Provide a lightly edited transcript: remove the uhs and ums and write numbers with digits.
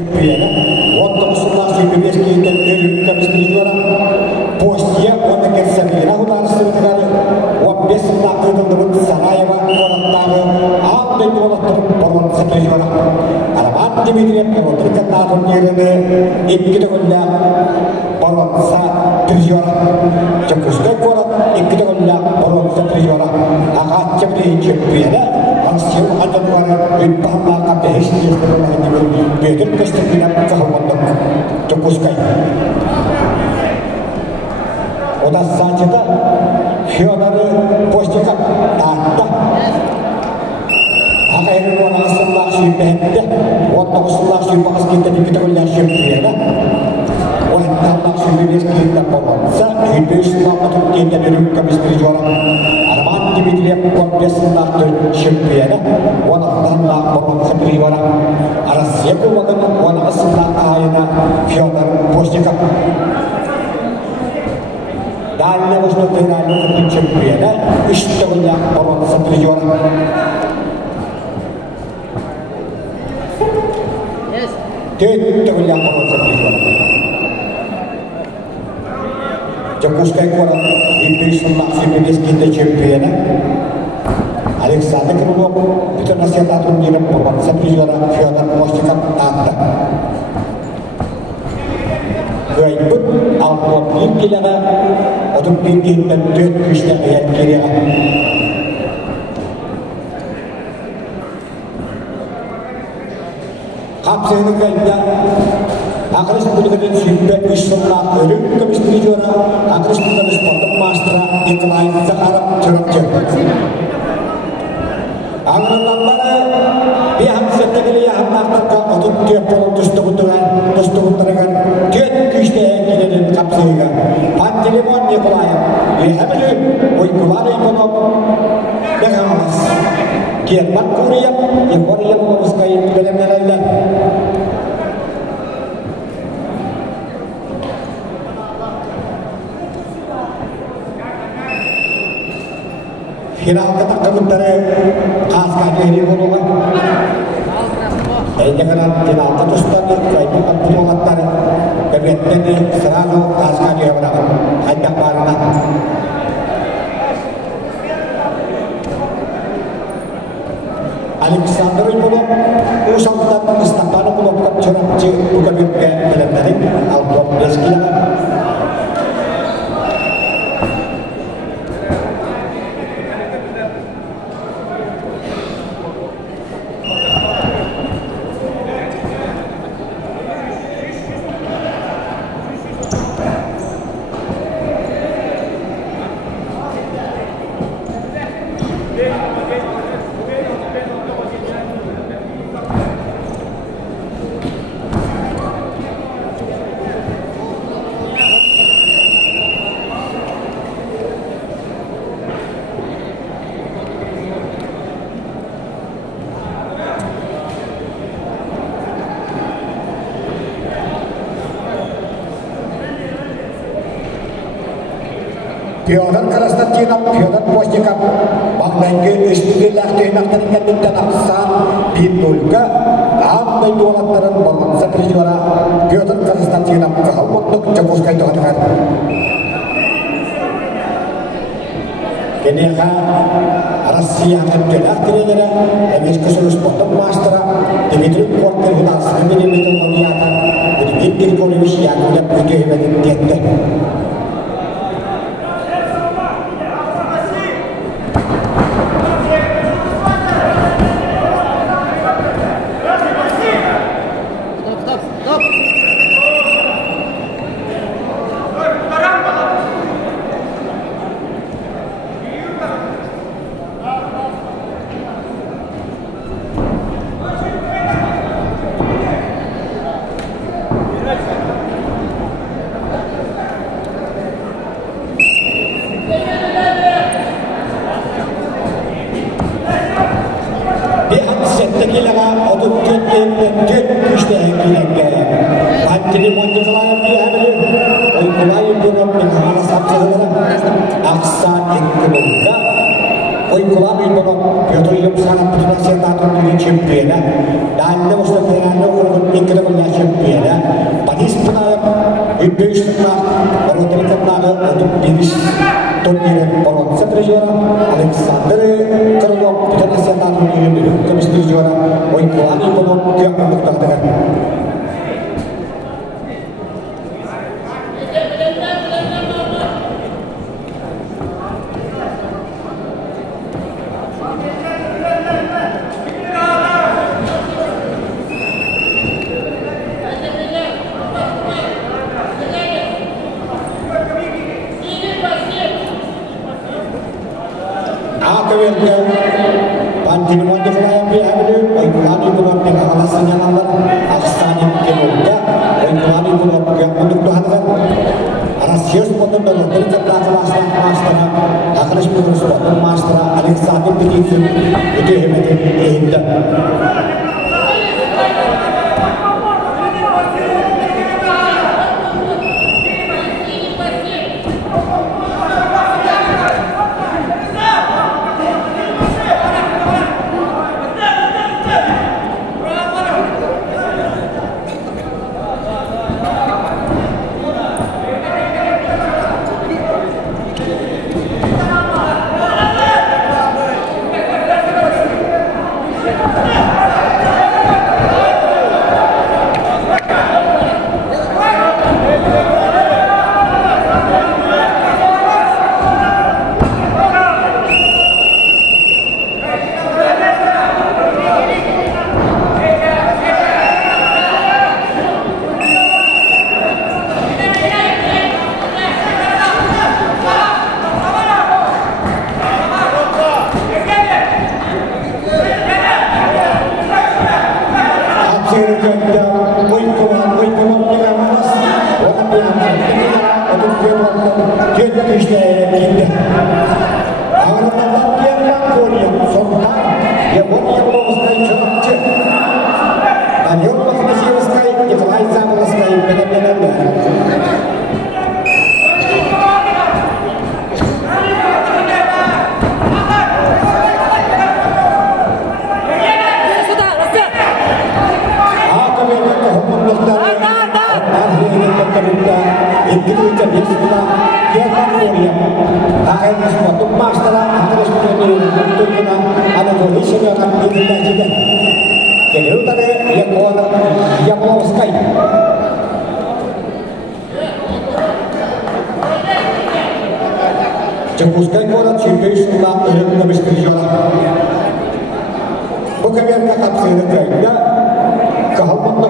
чемпиона. Вот то, что нас и побежки интервью комиссара. После он герцогина государственного вот без накрытого Сараева городного а до того порон сопряжена. Арман Дмитриев вот рекомендатор нервы и гидовля порон сопряжена. Чекушка город и гидовля порон сопряжена. А чемпион чемпиона Арсил Адамара и Папа Капешни Петр Костянтина Кахалмандок Чекушка. Ода сатида Фёдоры Постиков Тата Ахайру Анасалаши Бенде Вот Насалаши Паскита Дикитовля Шемпиена Вот Талаши Вивескита Пованца И Бешла Патукения Дерюка Бесприжора Арман Дмитриев Вот Бесла Шемпиена Вот Ахтанна Пованца Привора Арасеку Вагана Вот Асла Айна Фёдор Постиков Дальнего что ты реально чемпиона, и что у меня порон сопряжена. Ты у меня порон сопряжена. Чекушка город и пришел Максим Бескита чемпиона. Александр Крылов, это наседа турнира порон сопряжена Федор Постиков Танта. Гайбут алпон икилена отун пингиттен төт күчтен аян керега. Капсыны гайда Акрыс бүлгеден сүйпе үш сыллақ өрін көмістері жора Акрыс бүлгеден спорттық мастера Николай Захаров чырып Аңырынландары бейхам сеттегілі яхымнақтарға отын төп болу тұстығындырған төт күшті әңгелерін қапсыйға. Пантелеймон Николаев, үйхәмілі ойкулары ипонов бәғамас. Герман Куриев, Егорьев Ловскай бөлемнелерді. Finalda takımları kaska geri buluğa. Jangan finalda tustanı kayıp bulunanları kebetleri selalu kaska geri buluğa. Haydak barına. Alexander Ipolov usangdan istakbana bulup kapçırapçı bu kabirken bilenleri album beskiler. Федор Константинов, Федор Постиков, Багдайге үстігелләхтен ақтарынғандықтан ақсан бейт-нөлгі аңдай дуалаттарын баланса призора Федор Константинов қалмындық Чекушкай тұғатығар. Кенеға Россияның төләқ тренері, әмескі сөз спорттың мастера Дмитрий Коркин ғынасының менеметің ғанияты Дмитрий Григорьевич Яковлев өтеуінің детті. Петр Ильич Санат Петросян чемпиона. Данный установление чемпиона. Панистная выпущена ротариканная от Бириш турнире бороться прежера Александр Крылов international турнире комиссии juara Ойклани Бонок yang bertanding. Pantin wajib saya pihak itu, Oyklani Bonok yang alasannya nomor aksani kemudian Oyklani Bonok yang menentukan Rasius potong dari tercetak master harus terus potong master Alexander begitu itu hebat indah. Cepuskan korat simpis na na misteriyosa. Bukan yang kakap saya kerja, kahapon na